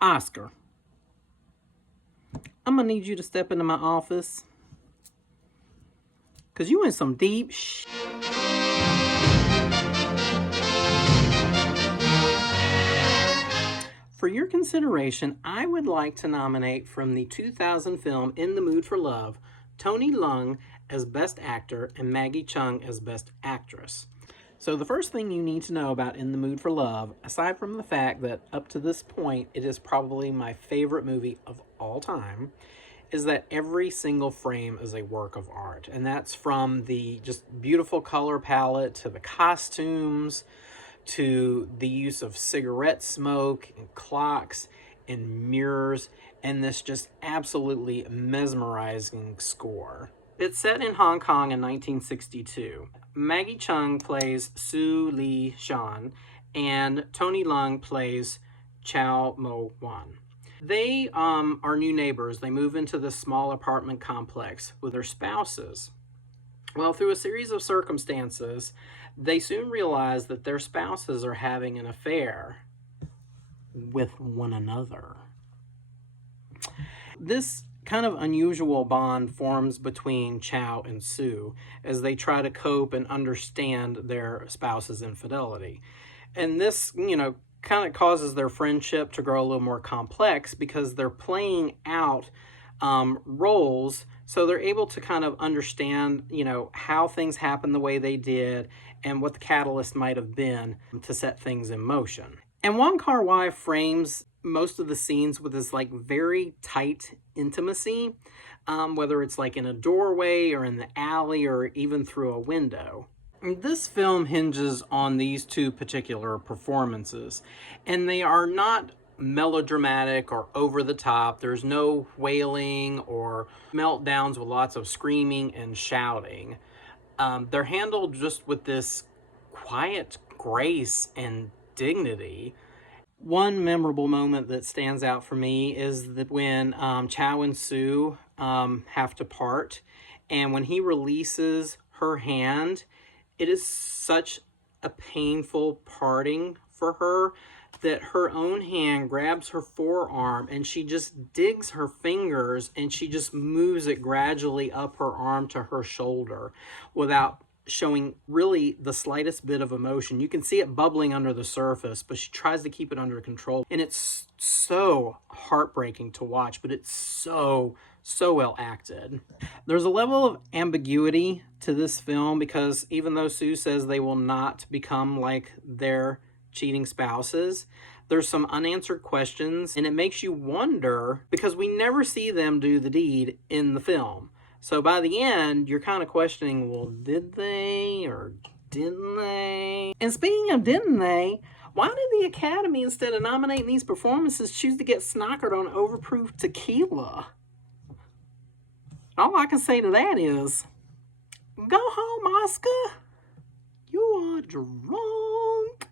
Oscar, I'm gonna need you to step into my office, because you in some deep shit. For your consideration, I would like to nominate from the 2000 film In the Mood for Love, Tony Leung as Best Actor and Maggie Cheung as Best Actress. So the first thing you need to know about In the Mood for Love, aside from the fact that up to this point it is probably my favorite movie of all time, is that every single frame is a work of art. And that's from the just beautiful color palette to the costumes to the use of cigarette smoke and clocks and mirrors and this just absolutely mesmerizing score. It's set in Hong Kong in 1962. Maggie Cheung plays Su Li Shan and Tony Leung plays Chow Mo Wan. They are new neighbors. They move into this small apartment complex with their spouses. Well, through a series of circumstances, they soon realize that their spouses are having an affair with one another. This kind of unusual bond forms between Chow and Sue as they try to cope and understand their spouse's infidelity. And this, kind of causes their friendship to grow a little more complex because they're playing out roles, so they're able to kind of understand, how things happen the way they did and what the catalyst might have been to set things in motion. And Wong Kar-wai frames most of the scenes with this very tight intimacy, whether it's in a doorway or in the alley or even through a window. This film hinges on these two particular performances, and they are not melodramatic or over the top. There's no wailing or meltdowns with lots of screaming and shouting. They're handled just with this quiet grace and dignity. One memorable moment that stands out for me is that when Chow and Sue have to part, and when he releases her hand, it is such a painful parting for her that her own hand grabs her forearm and she just digs her fingers and she just moves it gradually up her arm to her shoulder without showing really the slightest bit of emotion. You can see it bubbling under the surface, but she tries to keep it under control. And it's so heartbreaking to watch, but it's so well acted. There's a level of ambiguity to this film because even though Sue says they will not become like their cheating spouses, there's some unanswered questions, and it makes you wonder because we never see them do the deed in the film. So by the end, you're kind of questioning, well, did they or didn't they? And speaking of didn't they, why did the Academy, instead of nominating these performances, choose to get snockered on overproof tequila? All I can say to that is, go home, Oscar. You are drunk.